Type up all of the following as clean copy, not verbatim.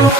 Assalamualaikum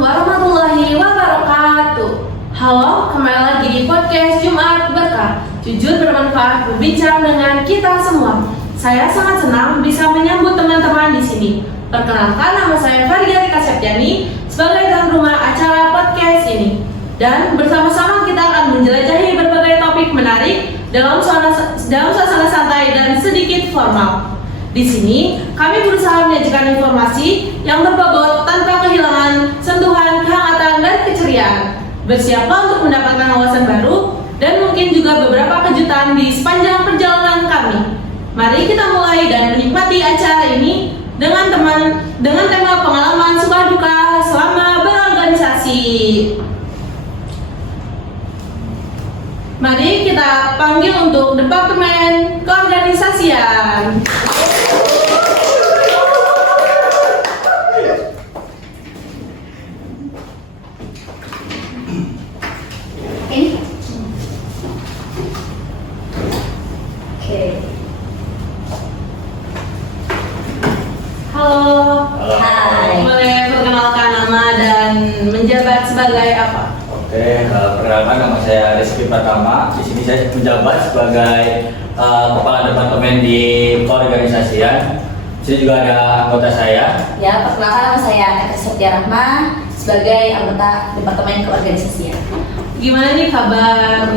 warahmatullahi wabarakatuh. Halo, kembali lagi di podcast Jumat Berkah. Jujur bermanfaat, berbincang dengan kita semua. Saya sangat senang bisa menyambut teman-teman di sini. Perkenalkan, nama saya Faria Rika Septiani sebagai tuan rumah acara podcast ini. Dan bersama-sama kita akan menjelajahi berbagai topik menarik dalam suasana santai dan sedikit formal. Di sini, kami berusaha menyajikan informasi yang berbobot tanpa kehilangan sentuhan kehangatan dan keceriaan. Bersiaplah untuk mendapatkan wawasan baru dan mungkin juga beberapa kejutan di sepanjang perjalanan kami. Mari kita mulai dan menikmati acara ini dengan tema pengalaman suka duka selama berorganisasi. Mari kita panggil untuk Departemen Keorganisasian. Halo. Hai. Boleh perkenalkan nama dan menjabat sebagai apa? Oke, perkenalkan nama saya Rizky Pratama. Di sini saya menjabat sebagai kepala departemen di keorganisasian. Di sini juga ada anggota saya. Ya, perkenalkan nama saya Eka Septia Rahma sebagai anggota Departemen Keorganisasian. Gimana nih kabar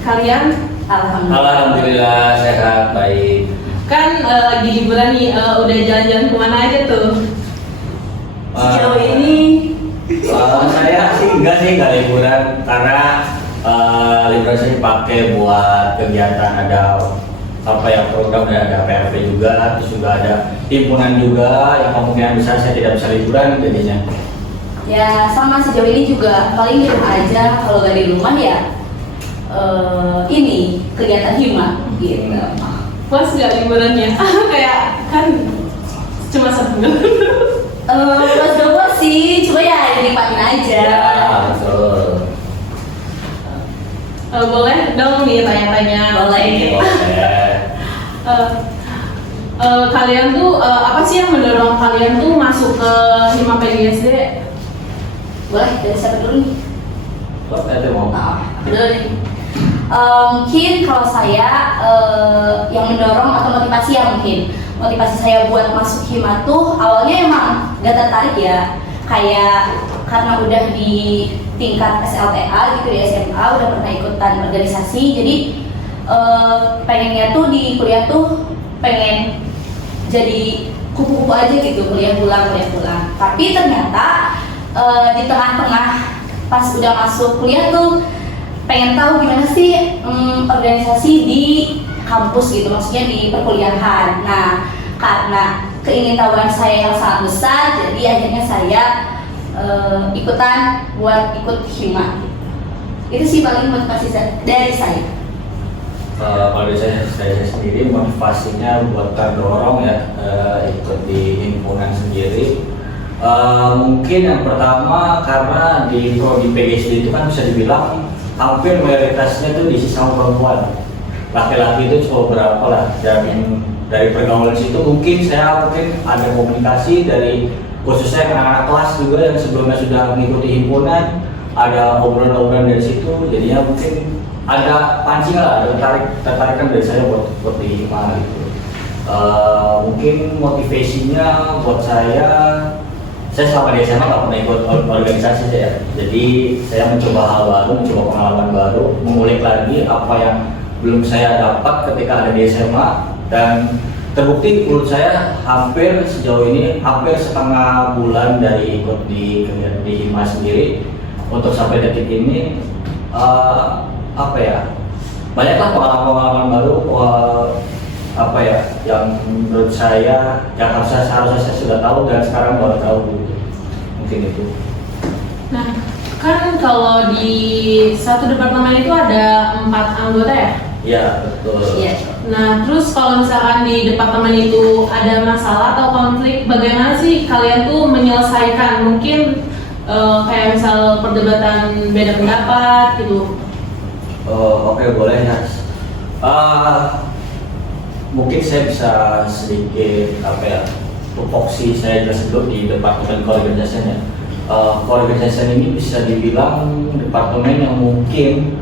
kalian? Alhamdulillah sehat, baik. Kan lagi liburan nih, udah jalan-jalan kemana aja tuh? Sejauh ini Saya sih enggak liburan karena liburan saya pakai buat kegiatan, ada program, dan ada PRP juga, terus juga ada himpunan juga yang kemungkinan besar saya tidak bisa liburan jadinya. ya sama sejauh ini juga paling di rumah aja. Kalau nggak di rumah ya ini kegiatan hima gitu. Puas nggak liburannya? Kayak kan cuma sebulan. Puas sih, cuma ya dinikmatin aja. Ya, betul. Boleh dong nih tanya-tanya. Boleh. Kalian tuh apa sih yang mendorong kalian tuh masuk ke Hima PGSD? Boleh, dari siapa dulu nih? Kok ada mau? Dulu nih. Mungkin kalau saya yang mendorong atau motivasi saya buat masuk hima tuh awalnya emang gak tertarik ya, kayak karena udah di tingkat SLTA gitu di SMA udah pernah ikutan organisasi, jadi pengennya tuh di kuliah tuh pengen jadi kupu-kupu aja gitu, kuliah pulang. Tapi ternyata di tengah-tengah pas udah masuk kuliah tuh pengen tahu gimana sih organisasi di kampus gitu, maksudnya di perkuliahan. Nah, karena keingintahuan saya yang sangat besar, jadi akhirnya saya ikutan buat ikut hima. Itu sih paling motivasi dari saya. Kalau dari saya sendiri motivasinya buat terdorong ya ikut di himpunan sendiri. Mungkin yang pertama karena di prodi PGSD itu kan bisa dibilang hampir mayoritasnya tuh diisi sama perempuan. Laki-laki itu cuma berapa lah, dan dari pergaulan situ mungkin ada komunikasi dari khususnya anak-anak kelas juga yang sebelumnya sudah mengikuti himpunan, ada obrolan-obrolan dari situ, jadinya mungkin ada pancing lah, ada tertarikan dari saya buat di hima gitu. Mungkin motivasinya buat saya selama di SMA nggak pernah ikut organisasi saya, jadi saya mencoba hal baru, mencoba pengalaman baru, mengulik lagi apa yang belum saya dapat ketika ada di SMA, dan terbukti menurut saya sejauh ini hampir setengah bulan dari ikut di hima sendiri untuk sampai detik ini banyaklah pengalaman baru yang menurut saya yang harusnya saya sudah tahu dan sekarang baru tahu gitu. Mungkin itu. Nah, kan kalau di satu departemen itu ada 4 anggota ya? Iya, betul. Iya. Nah, terus kalau misalkan di departemen itu ada masalah atau konflik, bagaimana sih kalian tuh menyelesaikan? Mungkin kayak misal perdebatan beda pendapat gitu. Oke, boleh ya. Mungkin saya bisa sedikit tupoksi saya jelas dulu di departemen co-organization ya. Co-organization ini bisa dibilang departemen yang mungkin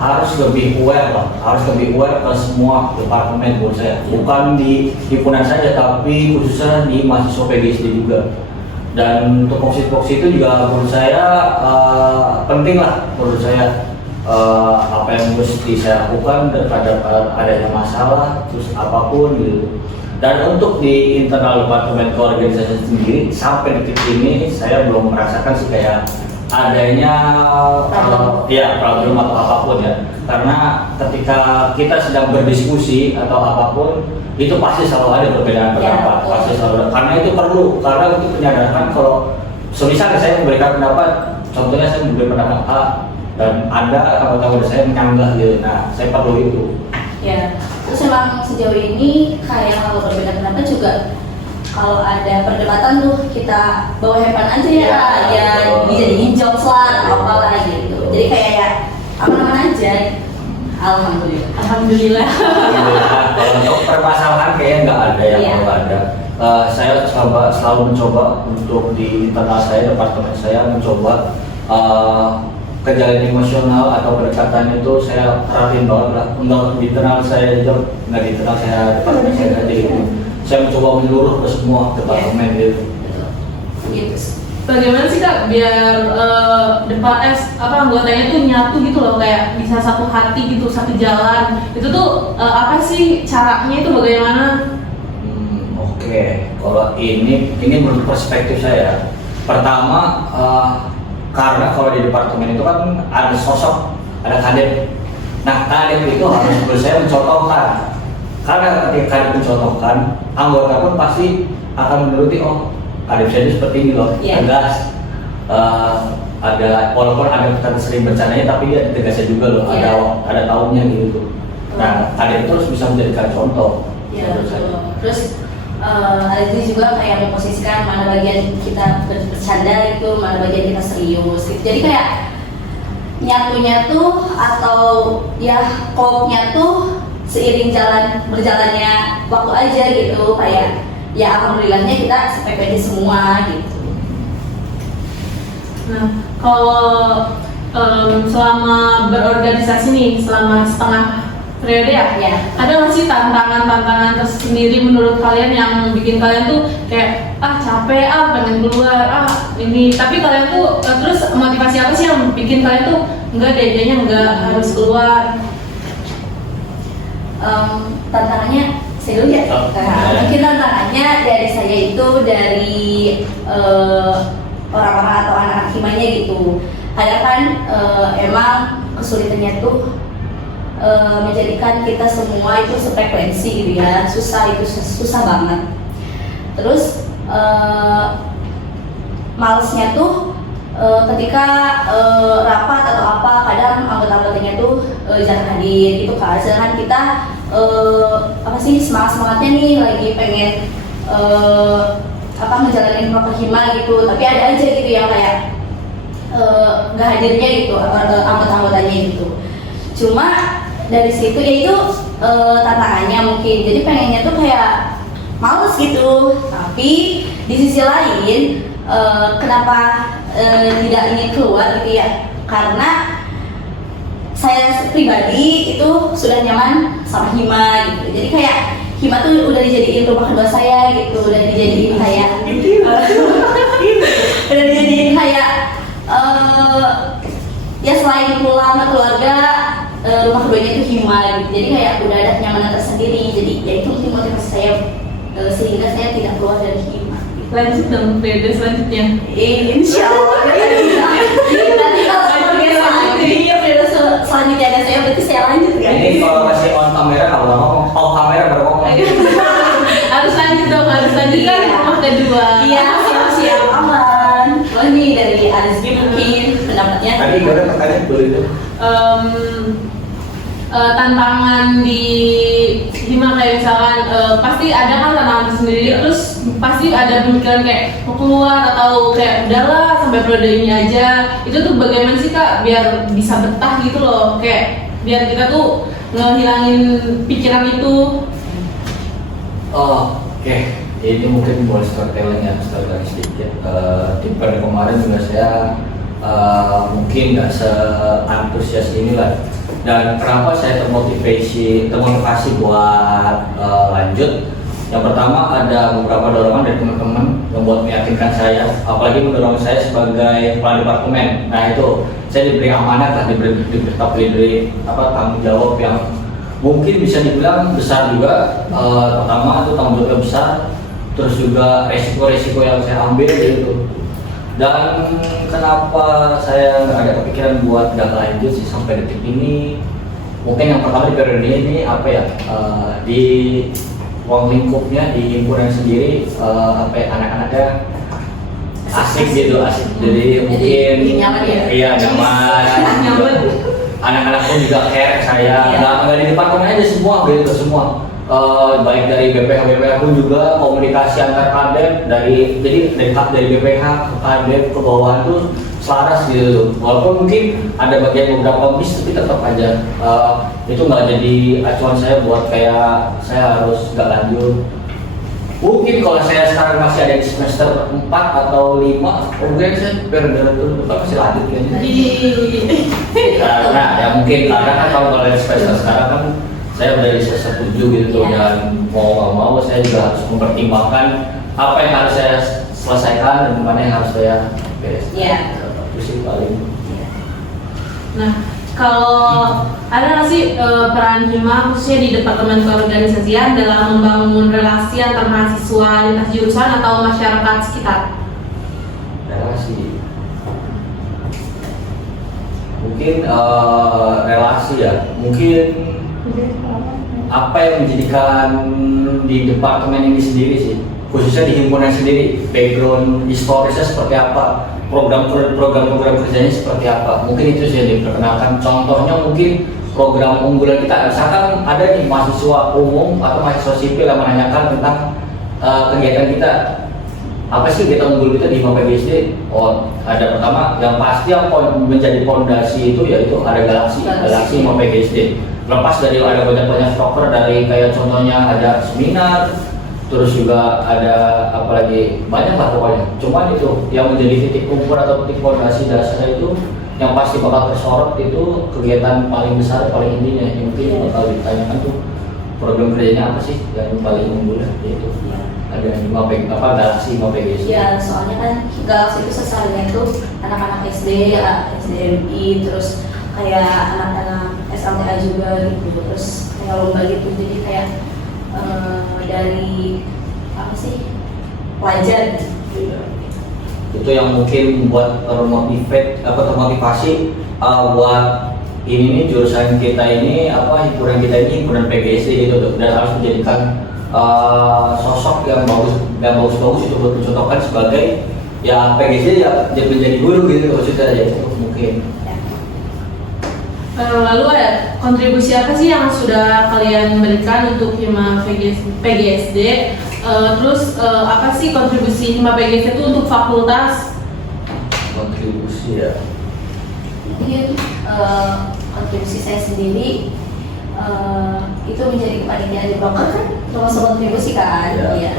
harus lebih aware ke semua departemen menurut saya, bukan di himpunan saja tapi khususnya di mahasiswa PGSD juga. Dan tupoksi itu juga menurut saya penting lah menurut saya. Apa yang mesti saya lakukan daripada adanya masalah terus apapun gitu. Dan untuk di internal departemen co-organisasi sendiri sampai detik ini saya belum merasakan sih kayak adanya problem atau apapun ya, karena ketika kita sedang berdiskusi atau apapun itu pasti selalu ada perbedaan pendapat, pasti selalu ada. Karena itu perlu, karena untuk menyadari kalau semisal saya memberikan pendapat, contohnya saya memberi pendapat A dan Anda tahu saya menyanggah gitu, nah saya perlu itu. Ya, terus emang sejauh ini kayak kalau berbeda pendapat juga kalau ada perdebatan tuh kita bawa handphone aja ya dijadiin jokes lah atau apalah gitu. Jadi kayak ya aman-aman aja. Alhamdulillah. Kalau untuk permasalahan kayaknya nggak ada ya, kalau ada. Saya selalu mencoba untuk di internal saya, departemen saya mencoba kejadian emosional atau pendekatan itu saya perhatiin banget lah. Untuk di internal saya juga nggak di internal saya, departemen saya tadi saya mencoba menyeluruh ke semua departemen gitu. Bagaimana sih Kak biar anggotanya tuh nyatu gitu loh, kayak bisa satu hati gitu, satu jalan. Itu tuh apa sih caranya itu bagaimana? Oke. Kalau ini menurut perspektif saya. Pertama, karena kalau di departemen itu kan ada sosok, ada kadep. Nah, kadep itu harus menurut saya mencontohkan. Karena ketika kadep mencontohkan, anggota pun pasti akan menuruti, oh kadep saya itu seperti ini loh, tegas. Ada walaupun ada kita sering bercandanya, tapi dia tegasnya juga loh, ada tahunnya gitu. Nah, kadep itu harus bisa menjadikan contoh. Menurut saya. Terus ada juga kayak memposisikan mana bagian kita bercanda itu, mana bagian kita serius gitu. Jadi kayak nyatunya tuh atau ya kopnya tuh seiring berjalannya waktu aja gitu. Kayak ya alhamdulillahnya kita PPD semua gitu. Nah, kalau selama berorganisasi nih, selama setengah periode ya, ada nggak sih tantangan tersendiri menurut kalian yang bikin kalian tuh kayak capek, pengen keluar, ini, tapi kalian tuh terus motivasi apa sih yang bikin kalian tuh enggak deh, idenya enggak harus keluar? Tantangannya saya dulu ya. Mungkin tantangannya dari saya itu dari orang-orang atau anak-anak himanya gitu. Kadang kan emang kesulitannya tuh menjadikan kita semua itu sefrekuensi gitu ya, susah banget. Terus malesnya tuh ketika rapat atau apa, kadang anggota-anggotanya tuh jarang hadir gitu kan. Sedangkan kita semangatnya nih lagi pengen ngejalanin proker hima gitu, tapi ada aja gitu yang kayak nggak hadirnya gitu anggota-anggotanya gitu. Cuma dari situ ya itu tantangannya mungkin, jadi pengennya tuh kayak males gitu, tapi di sisi lain kenapa tidak ingin keluar gitu ya, karena saya pribadi itu sudah nyaman sama hima gitu. Jadi kayak hima tuh udah dijadiin rumah kedua saya gitu, udah dijadiin kayak ya selain pulang ke keluarga, rumah keduanya itu hima gitu. Jadi kayak udah ada kenyamanan tersendiri. Jadi ya itu mungkin motivasi saya sehingga saya tidak keluar dari hima. Lanjut dong periode selanjutnya. Insya Allah. Nanti kalau periode selanjutnya ada saya, berarti saya lanjut kan? Ini kalau masih on kamera nggak boleh ngomong, off kamera baru ngomong. Harus lanjut dong, harus lanjut kan rumah kedua. Iya, siap aman. Oh ini dari Arizki mungkin pendapatnya. Tadi gimana pertanyaan dulu itu? tantangan di Hima kayak misalkan pasti ada kan tantangan sendiri, terus pasti ada pemikiran kayak mau keluar atau kayak udahlah sampai periode ini aja. Itu tuh bagaimana sih Kak biar bisa betah gitu loh, kayak biar kita tuh ngehilangin pikiran itu. Oh, oke. Ini mungkin boleh storytelling ya, storytelling sedikit. Di periode kemarin juga saya mungkin nggak seantusias inilah. Dan kenapa saya termotivasi buat lanjut? Yang pertama ada beberapa dorongan dari teman-teman yang buat meyakinkan saya, apalagi mendorong saya sebagai kepala departemen. Nah itu saya diberi amanat, diberi tanggung jawab yang mungkin bisa dibilang besar juga. Pertama itu tanggung jawab besar, terus juga resiko-resiko yang saya ambil gitu. Dan kenapa saya nggak ada kepikiran buat nggak lanjut sih sampai detik ini? Mungkin yang pertama di periode ini di ruang lingkupnya di himpunan sendiri anak-anaknya asik gitu, asik. Jadi mungkin nyaman ya? Iya nyaman. Anak-anak pun juga care saya. Nggak di departemen aja semua gitu semua. Baik dari BPH pun juga komunikasi antar kadep dari BPH ke kadep ke bawahan tuh selaras gitu. Walaupun mungkin ada bagian beberapa miss tapi tetap aja itu nggak jadi acuan saya buat kayak saya harus nggak lanjut. Mungkin kalau saya sekarang masih ada di semester 4 atau 5, mungkin saya periode masih lanjut kayaknya. Karena ya mungkin karena kan kalau dari semester sekarang kan saya udah di semester 7 gitu dan mau nggak mau saya juga harus mempertimbangkan apa yang harus saya selesaikan dan mana yang harus saya bereskan. Itu sih paling. Nah, kalau ada nggak sih peran Hima khususnya di Departemen Keorganisasian dalam membangun relasi antar mahasiswa lintas jurusan atau masyarakat sekitar? Relasi. Mungkin relasi ya. Mungkin apa yang menjadikan di departemen ini sendiri sih, khususnya di himpunan sendiri, background historisnya seperti apa, program kerjanya seperti apa, mungkin itu sih yang diperkenalkan. Contohnya mungkin program unggulan kita, misalkan ada nih mahasiswa umum atau mahasiswa sipil yang menanyakan tentang kegiatan kita, apa sih kegiatan unggul kita di Hima PGSD. Oh, ada pertama yang pasti yang menjadi fondasi itu yaitu ada galaksi Hima PGSD. Lepas dari ada banyak proker dari kayak contohnya ada seminar, terus juga ada apalagi banyak lah pokoknya. Cuman itu yang menjadi titik kumpul atau titik fondasi dasar itu yang pasti bakal tersorot itu kegiatan paling besar, paling intinya yang mungkin bakal ditanyakan tuh program kerjanya apa sih yang paling unggul, yaitu ada galaksi Hima PGSD. Ya, soalnya kan galaksi itu sasarannya itu anak-anak SD, SDMI, terus kayak anak-anak SLTA juga gitu, terus kayak lomba gitu, jadi kayak dari apa sih pelajar gitu. Itu yang mungkin buat termotivasi buat ini nih jurusan kita ini himpunan kita ini himpunan PGSD gitu, dan harus menjadikan sosok yang bagus itu buat dicontohkan sebagai ya PGSD ya menjadi guru gitu maksudnya ya mungkin. Lalu ada kontribusi apa sih yang sudah kalian berikan untuk Hima PGSD? Terus apa sih kontribusi Hima PGSD itu untuk fakultas? Kontribusi ya? Mungkin kontribusi saya sendiri itu menjadi kepanitiaan di broker kan termasuk kontribusi kan? Ya.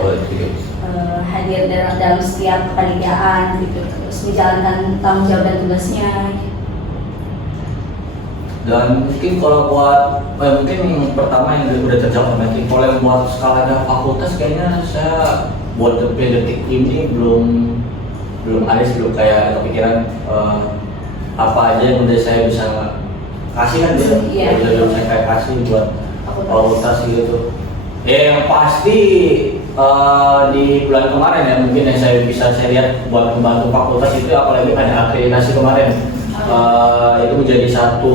Hadir dalam setiap kepanitiaan gitu, terus menjalankan tanggung jawab dan tugasnya. Dan mungkin kalau buat mungkin yang pertama yang udah terjawab nanti kalau yang buat skalanya fakultas kayaknya saya buat detik ini belum ada sih, belum kayak kepikiran apa aja yang udah saya bisa kasih kan gitu. Belum saya kayak kasih buat fakultas gitu. Yang pasti di bulan kemarin ya mungkin yang saya lihat buat membantu fakultas itu apalagi ada akreditasi kemarin. Itu menjadi satu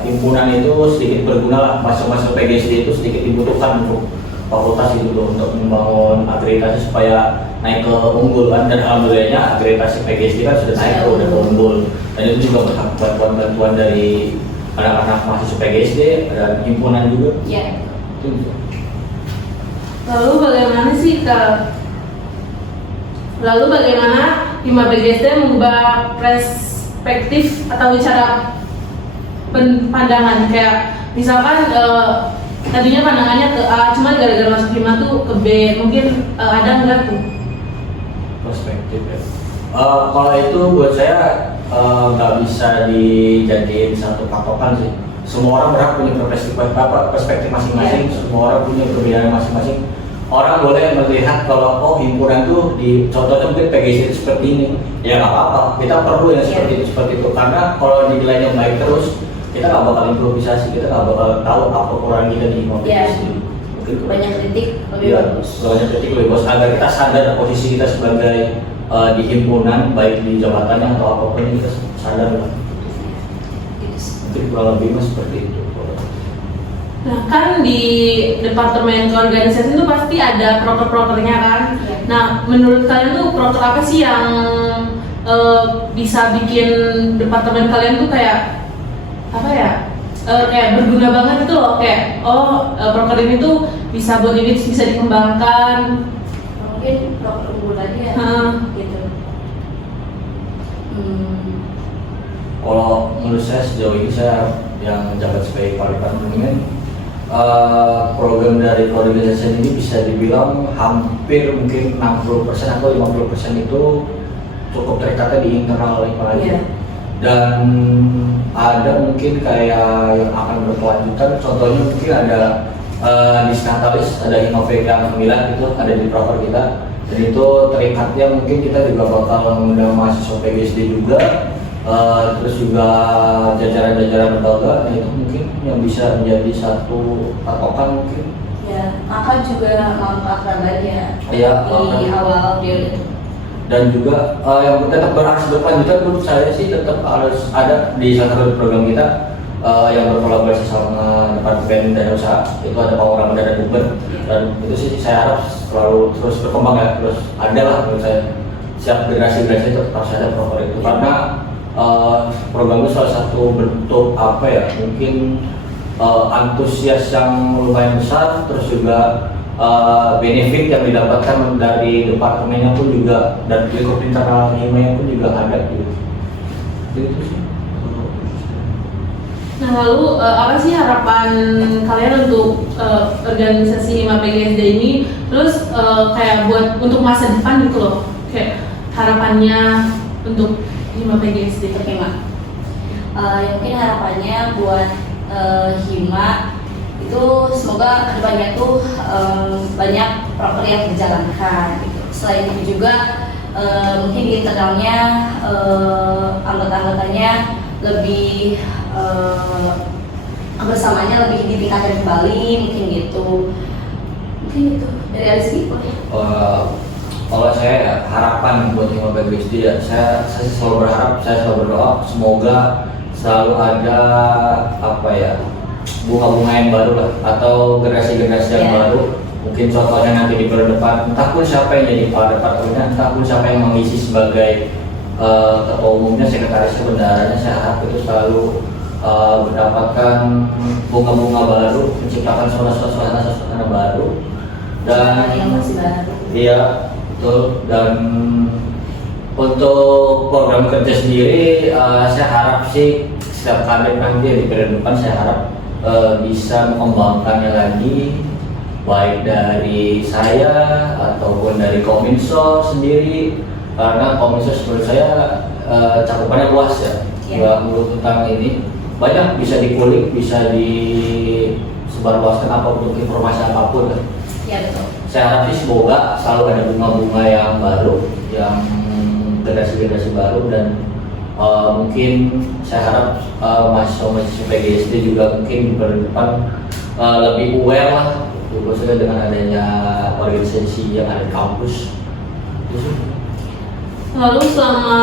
himpunan itu sedikit berguna lah, masuk PGSD itu sedikit dibutuhkan untuk fakultas itu untuk membangun akreditasi supaya naik ke unggul kan, dan alhamdulillahnya akreditasi PGSD kan sudah naik ke unggul, dan itu juga bantuan dari anak-anak mahasiswa PGSD, ada himpunan juga. Ya. Itu. Lalu bagaimana Hima PGSD mengubah perspektif atau cara pandangan, kayak misalkan tadinya pandangannya ke A, cuma gara-gara masuk Hima tuh ke B, mungkin ada nggak tuh? Perspektif ya. Kalau itu buat saya nggak bisa dijadiin satu patokan sih. Semua orang berhak punya perspektif masing-masing. Semua orang punya perbedaan masing-masing. Orang boleh melihat kalau himpunan tuh di contohnya mungkin PGSD itu seperti ini, ya nggak apa-apa. Kita perlu yang seperti itu karena kalau dinilai yang baik terus, kita nggak bakal improvisasi, kita nggak bakal tahu apa kekurangan kita di PGSD. Banyak kritik lebih bagus. Banyak kritik lebih bagus agar kita sadar posisi kita sebagai di himpunan, baik di jabatannya atau apapun, kita sadar lah. Mungkin kurang lebih seperti itu. Nah kan di departemen keorganisasian itu pasti ada proker-prokernya kan. Ya. Nah menurut kalian tuh proker apa sih yang bisa bikin departemen kalian tuh kayak apa ya? Kayak berguna banget gitu loh, kayak proker ini tuh bisa buat ini bisa dikembangkan. Mungkin proker unggulannya gitu. Kalau menurut saya sejauh ini saya yang menjabat sebagai kepala departemen, program dari keorganisasian ini bisa dibilang hampir mungkin 60% atau 50% itu cukup terikatnya di internal lagi. Dan ada mungkin kayak yang akan berkelanjutan, contohnya mungkin ada di Natalis ada Himavega 9 itu ada di proker kita, dan itu terikatnya mungkin kita juga bakal mengundang mahasiswa PGSD juga, terus juga jajaran-jajaran lembaga. Nah itu mungkin yang bisa menjadi satu patokan mungkin. Ya, akan juga mengkabarnya di awal dia itu. Dan juga yang tetap berhasil berkelanjutan menurut saya sih tetap harus ada di salah satu program kita yang berkolaborasi sama Departemen Dana Usaha, itu ada Pak Muda dan Uber, dan itu sih saya harap selalu terus berkembang ya, terus ada lah menurut saya. Siap generasi-generasi tetap harus ada program itu, karena program itu salah satu bentuk apa ya, mungkin antusias yang lumayan besar, terus juga benefit yang didapatkan dari departemennya pun juga, dan lingkup internal Hima pun juga ada gitu. Itu sih. Nah lalu apa sih harapan kalian untuk organisasi Hima PGSD ini, terus kayak buat untuk masa depan gitu loh, kayak harapannya untuk Hima PGSD? Oke Mak, mungkin harapannya buat Hima itu semoga kedepannya tuh banyak proker yang dijalankan gitu. Selain itu juga mungkin di internalnya anggota-anggotanya lebih bersamanya lebih ditingkatkan kembali, mungkin gitu dari Rizky. Kalau saya harapan buat Hima PGSD ya, saya selalu berharap, saya selalu berdoa semoga selalu ada apa ya, bunga-bunga yang baru lah, atau generasi-generasi yang baru. Mungkin contohnya nanti di periode depan, entah pun siapa yang jadi kepala departemen, entah pun siapa yang mengisi sebagai ketua umumnya, sekretarisnya, bendaharanya, saya harap itu selalu mendapatkan bunga-bunga baru, menciptakan suasana baru, dan yang masih baru. Iya, betul. Dan untuk program kerja sendiri, saya harap sih setiap kader nanti di periode depan saya harap bisa mengembangkannya lagi, baik dari saya ataupun dari Kominfo sendiri, karena Kominfo menurut saya cakupannya luas ya, nggak melulu tentang ini, banyak bisa dikulik, bisa disebarluaskan apapun, informasi apapun. Ya betul. Saya harap sih semoga selalu ada bunga-bunga yang baru, yang generasi-generasi baru, dan mungkin saya harap mahasiswa PGSD juga mungkin berdepan lebih aware lah, khususnya dengan adanya organisasi yang ada di kampus. Lalu selama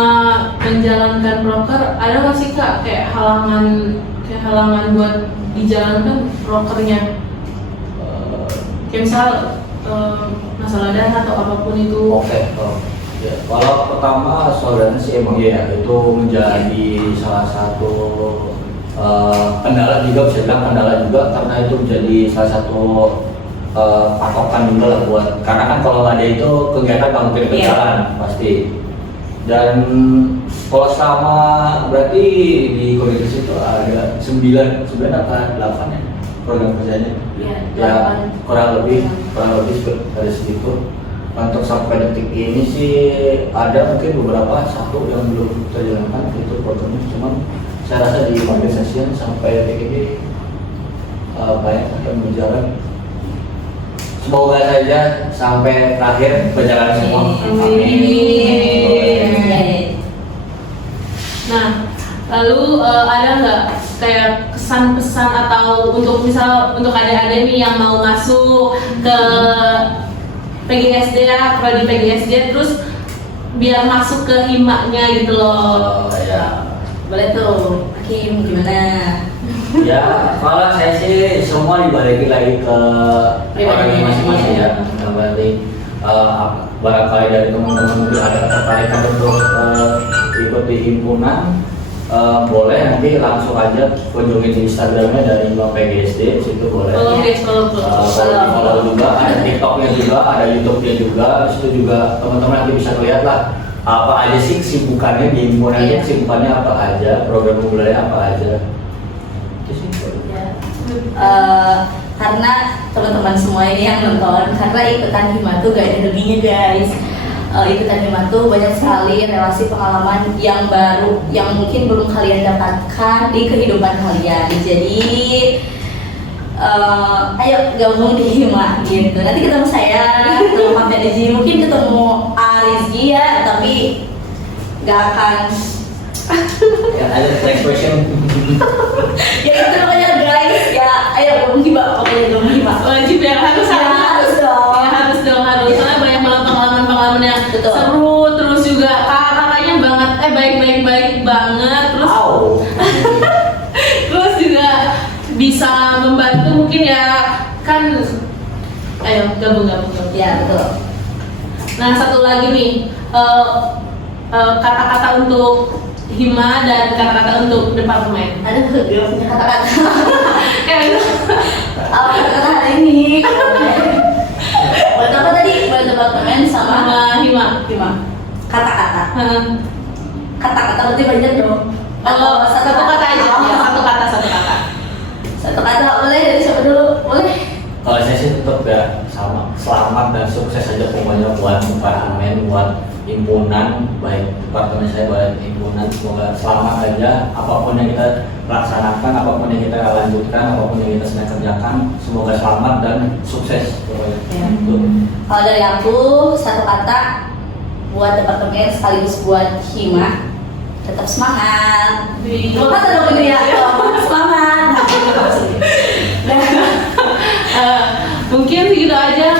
menjalankan proker, ada nggak sih Kak kayak halangan buat dijalankan prokernya? Kayak misal masalah dana atau apapun itu. Oke. Ya, kalau pertama soal dana sih emang ya itu menjadi salah satu kendala juga, bisa bilang kendala juga karena itu menjadi salah satu patokan juga lah buat, karena kan kalau nggak ada itu kegiatan nggak mungkin berjalan pasti. Dan kalau selama berarti di komunitas itu ada 9 apa 8 ya program kerjanya? Ya kurang lebih dari segitu. Untuk sampai detik ini sih ada mungkin beberapa satu yang belum terjalankan itu programnya, cuman saya rasa di organisasi sampai detik ini banyak akan berjalan. Semoga saja sampai terakhir berjalan semua. Nah, lalu ada nggak kayak kesan pesan atau untuk misal untuk adik-adik nih yang mau masuk ke PGSD ya, prodi PGSD terus biar masuk ke himaknya gitu loh. Ya. Boleh tuh, Hakim gimana? Ya, kalau saya sih semua dibalikin lagi ke orangnya masing-masing ya. Berarti barangkali dari teman-teman mungkin ada ketertarikan untuk ikut di himpunan, boleh nanti langsung aja kunjungi di Instagramnya dari PGSD, situ boleh. Follow juga, ada TikToknya juga, ada YouTube-nya juga. Di situ juga teman-teman nanti bisa lihat lah apa aja sih kesibukannya di himpunannya, kesibukannya apa aja, program unggulannya apa aja. Karena teman-teman semua ini yang nonton, karena ikutan Hima tuh gak ada lebihnya guys. Ikutan Hima tuh banyak sekali relasi pengalaman yang baru yang mungkin belum kalian dapatkan di kehidupan kalian. Jadi ayo gabung di Hima gitu. Nanti ketemu saya, ketemu Pak Rizky, mungkin ketemu Rizky ya, tapi gak akan Ya, ada next question. ya itu namanya guys ya, ayo gabung Hima, pokoknya gabung Hima. Wajib ya, harus dong. Ya, harus dong. Soalnya banyak banget pengalaman-pengalaman yang Betul. seru, terus juga kakak-kakaknya banget, baik banget, terus terus juga bisa membantu mungkin ya kan. Ayo gabung. Ya betul. Nah satu lagi nih kata-kata untuk Hima dan kata-kata untuk departemen. Aduh, gue punya kata-kata. Kayak gitu. Kata-kata hari ini. Buat apa tadi? Buat departemen sama Hima. Kata-kata. Kata-kata berarti banyak dong. Kalau satu kata aja. Ya, satu kata. Boleh dari siapa dulu? Boleh. Kalau saya sih tetap ya sama, selamat dan sukses aja pokoknya buat departemen, buat himpunan, baik departemen saya, baik himpunan, semoga selamat aja apapun yang kita laksanakan, apapun yang kita lanjutkan, apapun yang kita sedang kerjakan, semoga selamat dan sukses pokoknya. Ya. Kalau dari aku satu kata buat departemen sekaligus buat Hima, tetap semangat. Lupa dong ini ya, semangat. Mungkin segitu aja